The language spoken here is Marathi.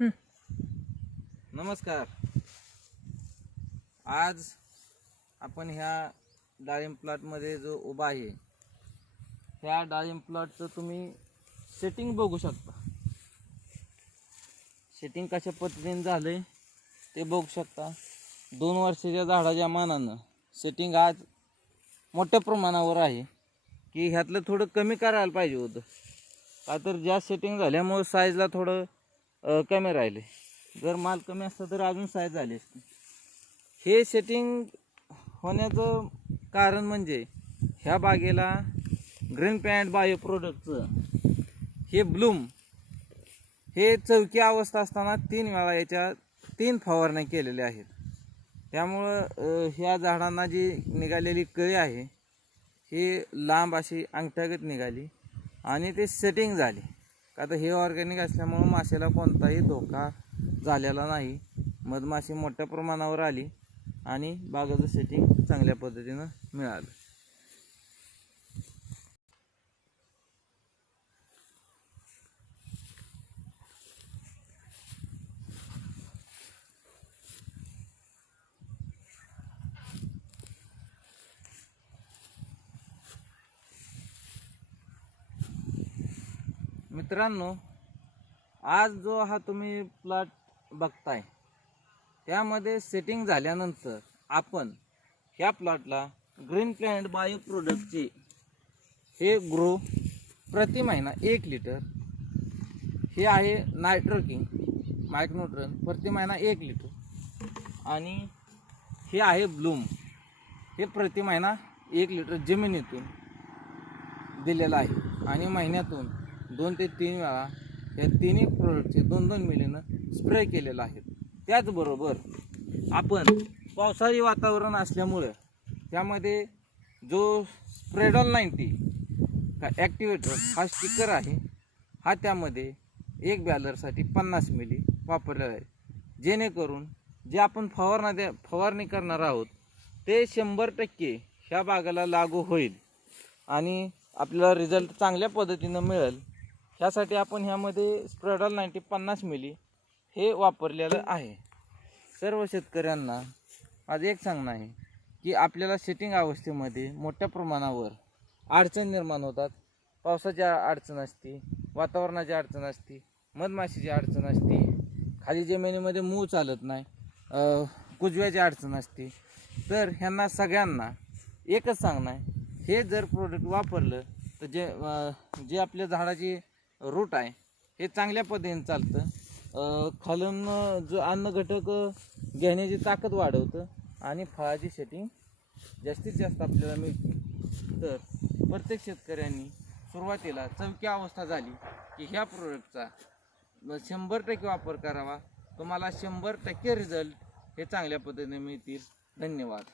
नमस्कार. आज आपण ह्या डाळिंब प्लॉटमध्ये जो उभा आहे ह्या डाळिंब प्लॉटचं तुम्ही सेटिंग बघू शकता. सेटिंग कशा पद्धतीने झालंय ते बघू शकता. 2 वर्षाच्या झाडाच्या मानानं सेटिंग आज मोठ्या प्रमाणावर आहे की ह्यातलं थोडं कमी करायला पाहिजे होतं. का तर जास्त सेटिंग झाल्यामुळे साईजला थोडं कमी राहिले. जर माल कमी असता तर अजून साईज झाली असती. हे सेटिंग होण्याचं कारण म्हणजे ह्या बागेला ग्रीन प्लॅनेट बायो प्रोडक्टचं हे ब्लूम हे चौकी अवस्था असताना 3 वेळा याच्या 3 फवारण्या केलेल्या आहेत. त्यामुळं ह्या झाडांना जी निघालेली कळी आहे ही लांब अशी अंगठ्यागत निघाली आणि ते सेटिंग झाले. का तर हे ऑर्गॅनिक असल्यामुळं माशाला कोणताही धोका झालेला नाही. मधमाशी मोठ्या प्रमाणावर आली आणि बागेचं सेटिंग चांगल्या पद्धतीनं मिळालं. मित्रांनो, आज जो हा तुम्ही प्लॉट बघताय त्यामध्ये सेटिंग झाल्यानंतर आपण ह्या प्लॉटला ग्रीन प्लॅनेट बायो प्रोडक्टचे हे ग्रो प्रति महिना 1 लिटर, हे आहे नायट्रो किंग मायक्रोन्यूट्रन प्रति महिना 1 लिटर आणि हे आहे ब्लूम हे प्रति महिना 1 लिटर जमिनीतून दिलेलं आहे आणि महिन्यातून 2 ते 3 वेळा या तिन्ही प्रोडक्टचे 2-2 मिलीनं स्प्रे केलेलं आहे. त्याचबरोबर आपण पावसाळी वातावरण असल्यामुळं त्यामध्ये जो स्प्रेडॉल 90 का ॲक्टिवेटर हा स्टिकर आहे हा त्यामध्ये 1 बॅलरसाठी 50 मिली वापरलेला आहे. जेणेकरून जे आपण फवारणी करणार आहोत ते 100% ह्या बागाला लागू होईल आणि आपल्याला रिझल्ट चांगल्या पद्धतीनं मिळेल. ह्यासाठी आपण ह्यामध्ये स्प्रेडॉल 90 50 मिली हे वापरलेलं आहे. सर्व शेतकऱ्यांना आज एक सांगणं आहे की आपल्याला सेटिंग अवस्थेमध्ये मोठ्या प्रमाणावर अडचण निर्माण होतात. पावसाची अडचण असते, वातावरणाची अडचण असते, मधमाशीची अडचण असते, खाली जमिनीमध्ये मूळ चालत नाही, कुजव्याची अडचण असते. तर ह्यांना सगळ्यांना एकच सांगणं आहे, हे जर प्रोडक्ट वापरलं तर जे आपल्या झाडाची रूट आहे हे चांगल्या पद्धतीने चालतं. खालून जो अन्न घटक घेण्याची ताकद वाढवतं आणि फळाची सेटिंग जास्तीत जास्त आपल्याला मिळते. तर प्रत्येक शेतकऱ्यांनी सुरुवातीला चौकी अवस्था झाली की ह्या प्रोडक्टचा 100% वापर करावा. तुम्हाला 100% रिझल्ट हे चांगल्या पद्धतीने मिळतील. धन्यवाद.